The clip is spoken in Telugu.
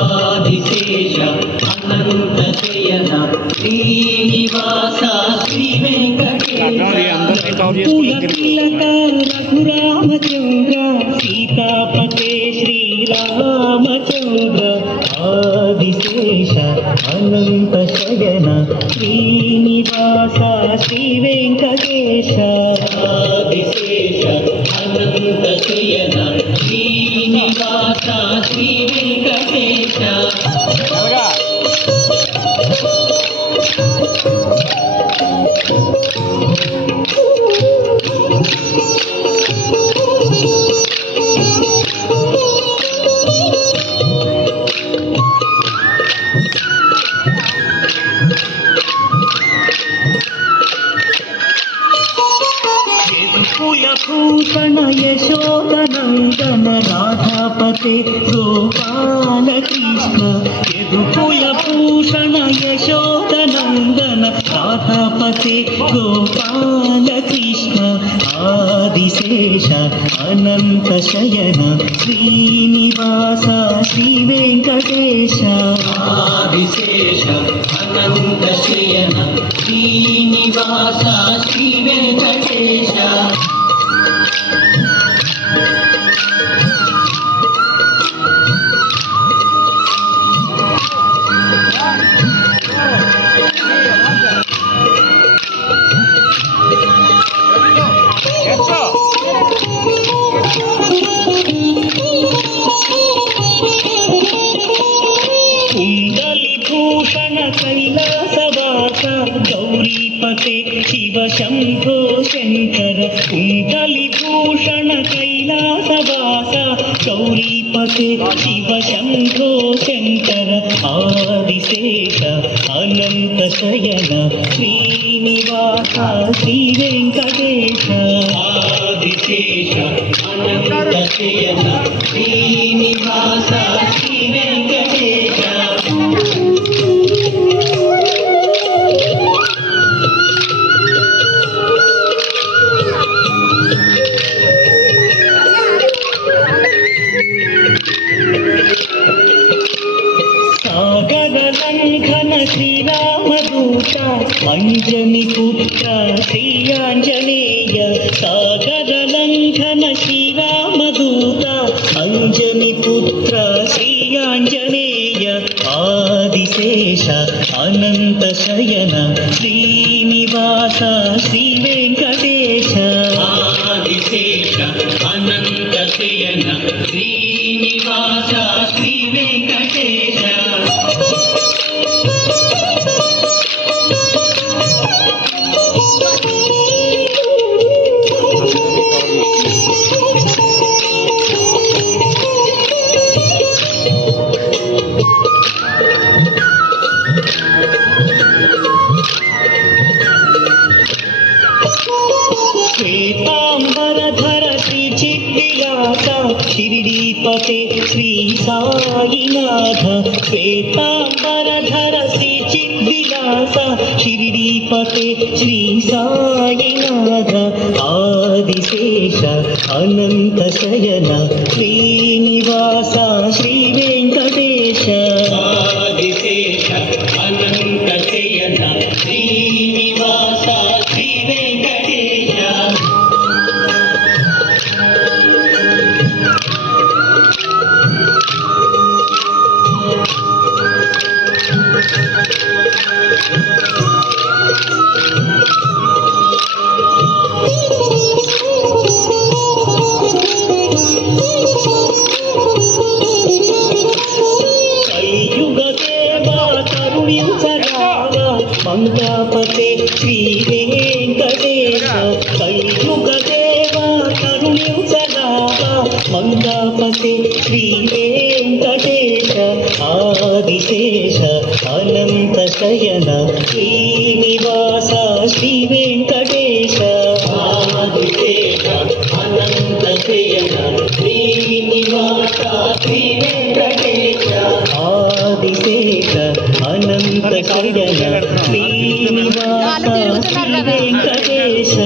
ఆదిశేష అనంత శయన శ్రీనివాస శ్రీ రఘురామచంద్ర సీతాపతే శ్రీరామచంద్ర ఆదిశేష అనంత శయన శ్రీనివాస శ్రీ వెంకటేశ ఆదిశేష అనంత శయన శ్రీనివాస శ్రీ వెంకటేశ భూషణ యశోదనందన రాధాపతే గోపాల కృష్ణ యదుకుల భూషణ యశోదనందన రాధాపతే గోపాల కృష్ణ ఆదిశేష అనంత శయన శ్రీనివాస శ్రీ వెంకటేశ ఆదిశేష అనంత శయన శ్రీనివాస శ్రీ వెంకటేశ కుండలిభూషణ కైలాసవాస గౌరీపతే శివ శంభో శంకర కుండలిభూషణ కైలాసవాస గౌరీపతే శివ శంభో శంకర ఆదిశేష అనంత శయన శ్రీనివాస శ్రీ వెంకటేశ ఆదిశేష అనంత శయన శ్రీనివాస శ్రీ వెంకటేశ సాగరలంఘన శ్రీరామదూత అంజని పుత్ర శ్రీ ఆంజనేయ సాగరలంఘన శ్రీరామదూత అంజని పుత్ర శ్రీ ఆంజనేయ ఆదిశేష అనంత శయన శ్రీనివాస శ్రీ వెంకటేశ ఆదిశేష అనంత శయన శ్రీనివాస శ్రీ వెంకటేశ శ్వేతాంబరధర శ్రీ చిద్విలాస షిరిడీపతే శ్రీ సాయినాథ శ్వేతాంబరధర శ్రీ చిద్విలాస షిరిడీపతే శ్రీ సాయినాథ ఆదిశేష అనంత శయన శ్రీనివాస శ్రీ వెంకటేశ ఆదిశేష అనంత శయన శ్రీనివాస శ్రీ వెంకటేశ మంగాపతే శ్రీ వెంకటేశ కలియుగ దేవ కరుణించరావ మంగాపతే శ్రీ వెంకటేశ ఆదిశేష అనంత శయన శ్రీనివాస శ్రీ వెంకటేశ ఆదిశేష అనంత శయన శ్రీనివాస శ్రీ వెంకటేశ ఆదిశేష అనంత శయన శ్రీనివాస శ్రీ వెంకటేశ